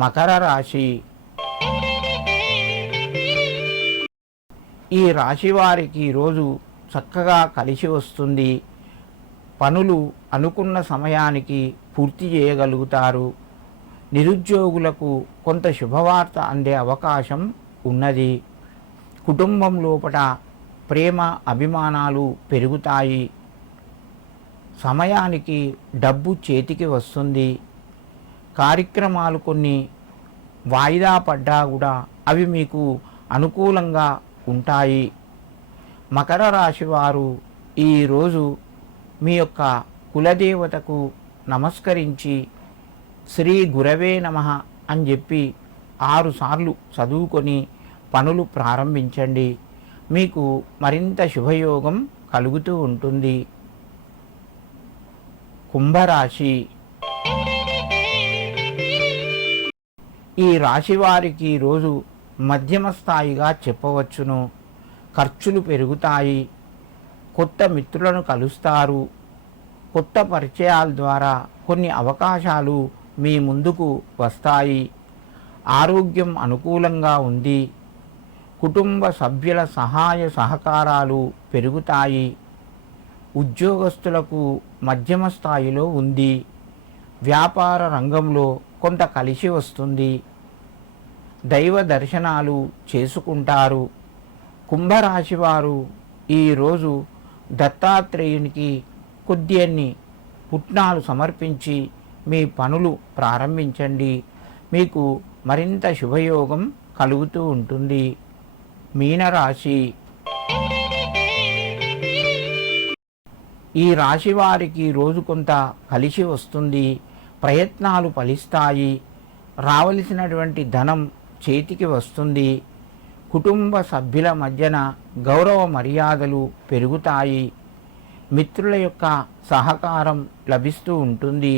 మకర రాశి. ఈ రాశి వారికి ఈరోజు చక్కగా కలిసి వస్తుంది. పనులు అనుకున్న సమయానికి పూర్తి చేయగలుగుతారు. నిరుద్యోగులకు కొంత శుభవార్త అందే అవకాశం ఉన్నది. కుటుంబం లోపల ప్రేమ అభిమానాలు పెరుగుతాయి. సమయానికి డబ్బు చేతికి వస్తుంది. కార్యక్రమాలు కొన్ని వాయిదా పడ్డా కూడా అవి మీకు అనుకూలంగా ఉంటాయి. మకర రాశి వారు ఈరోజు మీ యొక్క కులదేవతకు నమస్కరించి శ్రీ గురవే నమః అని చెప్పి 6 సార్లు చదువుకొని పనులు ప్రారంభించండి. మీకు మరింత శుభయోగం కలుగుతూ ఉంటుంది. కుంభరాశి. ఈ రాశి వారికి ఈరోజు మధ్యమ స్థాయిగా చెప్పవచ్చును. ఖర్చులు పెరుగుతాయి. కొత్త మిత్రులను కలుస్తారు. కొత్త పరిచయాల ద్వారా కొన్ని అవకాశాలు మీ ముందుకు వస్తాయి. ఆరోగ్యం అనుకూలంగా ఉంది. కుటుంబ సభ్యుల సహాయ సహకారాలు పెరుగుతాయి. ఉద్యోగస్తులకు మధ్యమ స్థాయిలో ఉంది. వ్యాపార రంగంలో కొంత కలిసి వస్తుంది. దైవ దర్శనాలు చేసుకుంటారు. కుంభరాశి వారు ఈరోజు దత్తాత్రేయునికి కొద్దిన్ని పుట్నాలు సమర్పించి మీ పనులు ప్రారంభించండి. మీకు మరింత శుభయోగం కలుగుతూ ఉంటుంది. మీనరాశి. ఈ రాశి వారికి రోజు కొంత కలిసి వస్తుంది. ప్రయత్నాలు ఫలిస్తాయి. రావలసినటువంటి ధనం చేతికి వస్తుంది. కుటుంబ సభ్యుల మధ్యన గౌరవ మర్యాదలు పెరుగుతాయి. మిత్రుల యొక్క సహకారం లభిస్తూ ఉంటుంది.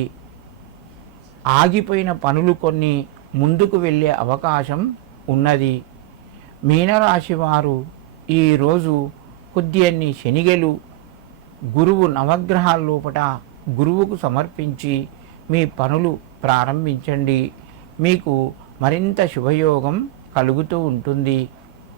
ఆగిపోయిన పనులు కొన్ని ముందుకు వెళ్ళే అవకాశం ఉన్నది. మీనరాశి వారు ఈరోజు కొద్దిన్ని శనిగెలు గురువు నవగ్రహాల లోపల గురువుకు సమర్పించి మీ పనులు ప్రారంభించండి. మీకు మరింత శుభయోగం కలుగుతూ ఉంటుంది.